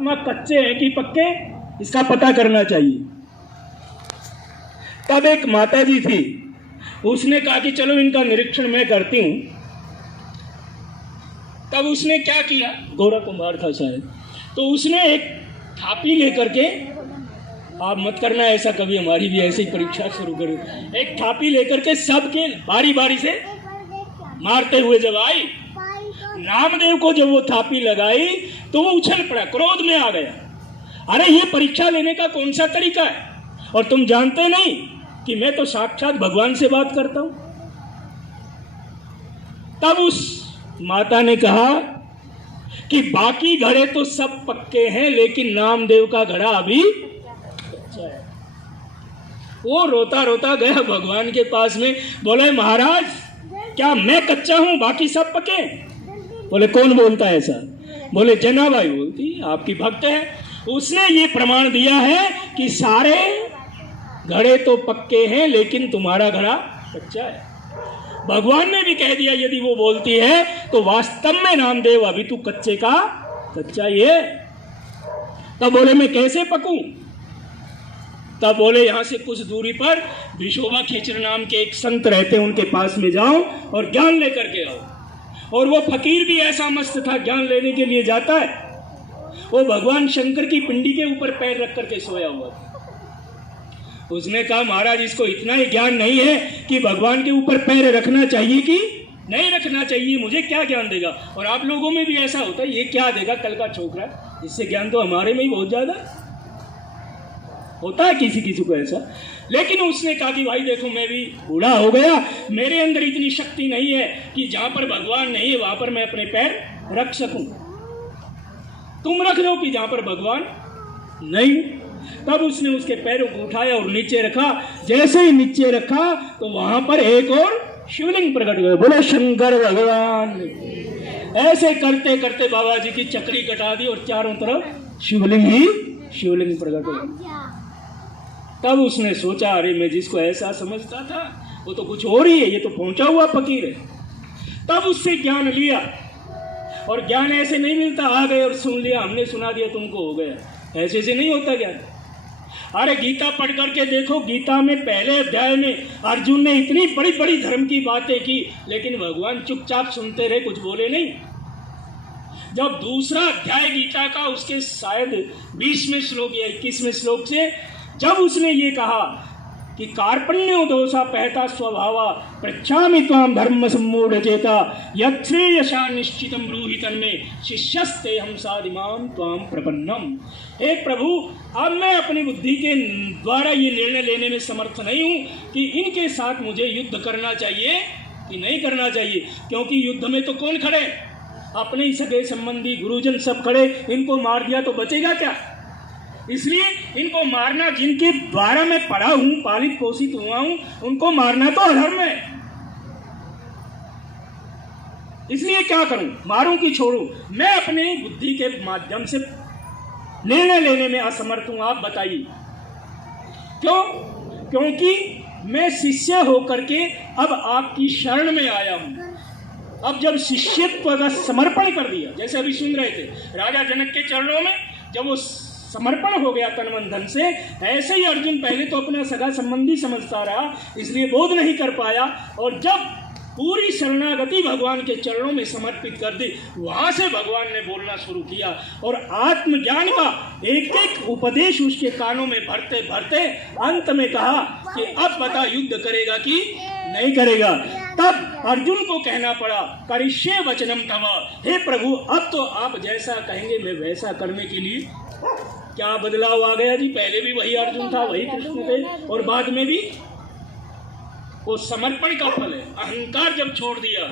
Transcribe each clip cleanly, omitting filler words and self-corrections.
महात्मा कच्चे हैं कि पक्के, इसका पता करना चाहिए। तब एक माता जी थी, उसने कहा कि चलो इनका निरीक्षण मैं करती हूं। तब उसने क्या किया, गोरा कुम्हार था शायद, तो उसने एक थापी लेकर के, आप मत करना ऐसा कभी, हमारी भी ऐसे ही परीक्षा शुरू करो, एक थापी लेकर के सबके बारी बारी से मारते हुए जब आई, नामदेव को जब वो थापी लगाई तो वो उछल पड़ा, क्रोध में आ गया। अरे ये परीक्षा लेने का कौन सा तरीका है, और तुम जानते नहीं कि मैं तो साक्षात भगवान से बात करता हूं। तब उस माता ने कहा कि बाकी घड़े तो सब पक्के हैं, लेकिन नामदेव का घड़ा अभी कच्चा है। वो रोता रोता गया भगवान के पास में, बोले महाराज क्या मैं कच्चा हूं, बाकी सब पक्के? बोले कौन बोलता है ऐसा? बोले जनाबाई बोलती, आपकी भक्त है, उसने ये प्रमाण दिया है कि सारे घड़े तो पक्के हैं लेकिन तुम्हारा घड़ा कच्चा है। भगवान ने भी कह दिया यदि वो बोलती है तो वास्तव में नामदेव अभी तू कच्चे का कच्चा ही है। तब बोले मैं कैसे पकूं? तब बोले यहाँ से कुछ दूरी पर विशोबा खेचर नाम के एक संत रहते, उनके पास में जाओ और ज्ञान लेकर के आओ। और वो फकीर भी ऐसा मस्त था, ज्ञान लेने के लिए जाता है, वो भगवान शंकर की पिंडी के ऊपर पैर रख करके सोया हुआ था। उसने कहा महाराज इसको इतना ही ज्ञान नहीं है कि भगवान के ऊपर पैर रखना चाहिए कि नहीं रखना चाहिए, मुझे क्या ज्ञान देगा? और आप लोगों में भी ऐसा होता है, ये क्या देगा कल का छोकरा, इससे ज्ञान तो हमारे में ही बहुत ज्यादा होता है, किसी किसी को ऐसा। लेकिन उसने कहा कि भाई देखो मैं भी बूढ़ा हो गया, मेरे अंदर इतनी शक्ति नहीं है कि जहां पर भगवान नहीं है वहां पर मैं अपने पैर रख सकूं, तुम रख लो कि जहां पर भगवान नहीं। तब उसने उसके पैरों को उठाया और नीचे रखा। जैसे ही नीचे रखा तो वहां पर एक और शिवलिंग प्रकट हुआ। बोले शंकर भगवान। ऐसे करते करते बाबा जी की चक्री कटा दी और चारों तरफ शिवलिंग ही शिवलिंग प्रकट हुआ। तब उसने सोचा अरे मैं जिसको ऐसा समझता था वो तो कुछ और ही है, ये तो पहुंचा हुआ फकीर है। तब उससे ज्ञान लिया, और ज्ञान ऐसे नहीं मिलता आ गए और सुन लिया, हमने सुना दिया तुमको हो गया, ऐसे से नहीं होता ज्ञान। अरे गीता पढ़ करके देखो, गीता में पहले अध्याय में अर्जुन ने इतनी बड़ी बड़ी धर्म की बातें की, लेकिन भगवान चुपचाप सुनते रहे, कुछ बोले नहीं। जब दूसरा अध्याय गीता का उसके शायद 20वें श्लोक या 21वें श्लोक से जब उसने ये कहा कि कार्पण्यो दोषा पहता स्वभावा पृच्छामि त्वाम धर्म सम्मूढ़ चेता यश्रेयसा निश्चितम ब्रूहि तन्मे शिष्यस्ते हम साधिमान त्वाम प्रपन्नम। हे प्रभु, अब मैं अपनी बुद्धि के द्वारा ये निर्णय लेने में समर्थ नहीं हूँ कि इनके साथ मुझे युद्ध करना चाहिए कि नहीं करना चाहिए, क्योंकि युद्ध में तो कौन खड़े? अपने ही सगे संबंधी गुरुजन सब खड़े, इनको मार दिया तो बचेगा क्या? इसलिए इनको मारना, जिनके द्वारा मैं पढ़ा हूं, पालित पोषित हुआ हूं, उनको मारना तो अधर्म है। इसलिए क्या करूं, मारूं कि छोड़ूं? मैं अपने बुद्धि के माध्यम से निर्णय लेने में असमर्थ हूं। आप बताइए क्यों? क्योंकि मैं शिष्य होकर के अब आपकी शरण में आया हूं। अब जब शिष्यत्व का समर्पण कर दिया, जैसे अभी सुन रहे थे राजा जनक के चरणों में जब वो समर्पण हो गया तन मन धन से, ऐसे ही अर्जुन पहले तो अपना सगा संबंधी समझता रहा, इसलिए बोध नहीं कर पाया, और जब पूरी शरणागति भगवान के चरणों में समर्पित कर दी, वहां से भगवान ने बोलना शुरू किया और आत्मज्ञान का एक एक उपदेश उसके कानों में भरते भरते अंत में कहा कि अब बता युद्ध करेगा कि नहीं करेगा। तब अर्जुन को कहना पड़ा करिष्ये वचनम तव, हे प्रभु अब तो आप जैसा कहेंगे मैं वैसा करने के लिए। क्या बदलाव आ गया जी? पहले भी वही अर्जुन था, वही कृष्ण थे, और बाद में भी वो समर्पण का फल है। अहंकार जब छोड़ दिया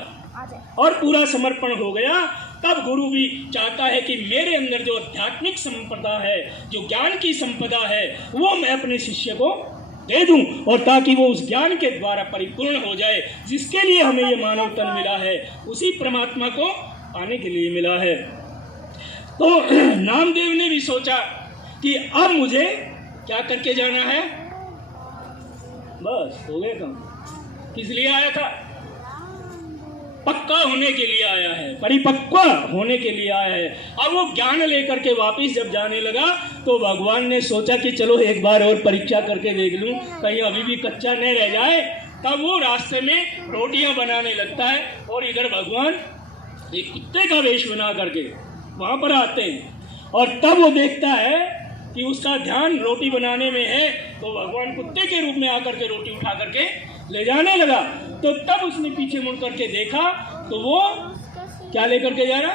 और पूरा समर्पण हो गया, तब गुरु भी चाहता है कि मेरे अंदर जो आध्यात्मिक संपदा है, जो ज्ञान की संपदा है, वो मैं अपने शिष्य को दे दूं, और ताकि वो उस ज्ञान के द्वारा परिपूर्ण हो जाए, जिसके लिए हमें ये मानव तन मिला है, उसी परमात्मा को पाने के लिए मिला है। तो नामदेव ने भी सोचा कि अब मुझे क्या करके जाना है, बस हो गया काम। किस लिए आया था? पक्का होने के लिए आया है, परिपक्व होने के लिए आया है। अब वो ज्ञान लेकर के वापिस जब जाने लगा तो भगवान ने सोचा कि चलो एक बार और परीक्षा करके देख लूं, कहीं अभी भी कच्चा न रह जाए। तब वो रास्ते में रोटियां बनाने लगता है और इधर भगवान एक कुत्ते का वेश बना करके वहां पर आते हैं। और तब वो देखता है कि उसका ध्यान रोटी बनाने में है, तो भगवान कुत्ते के रूप में आकर के रोटी उठा करके ले जाने लगा। तो तब उसने पीछे मुड़ करके देखा तो वो क्या लेकर के जा रहा,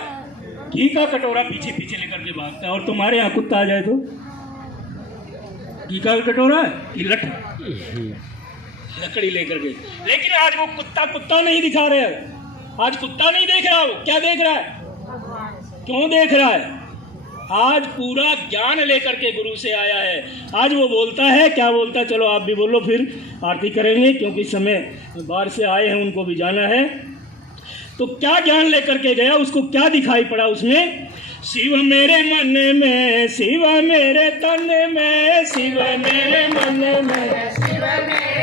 घी का कटोरा पीछे पीछे लेकर के भागता है। और तुम्हारे यहाँ कुत्ता आ जाए तो घी का कटोरा कि लकड़ी लेकर के। लेकिन आज वो कुत्ता नहीं दिखा रहे हैं, आज कुत्ता नहीं देख रहा, वो क्या देख रहा है, क्यों देख रहा है, आज पूरा ज्ञान लेकर के गुरु से आया है। आज वो बोलता है, क्या बोलता है, चलो आप भी बोलो फिर आरती करेंगे, क्योंकि समय बाहर से आए हैं, उनको भी जाना है। तो क्या ज्ञान लेकर के गया, उसको क्या दिखाई पड़ा उसमें, शिव मेरे मन में, शिव मेरे तन में, शिव मेरे मन में।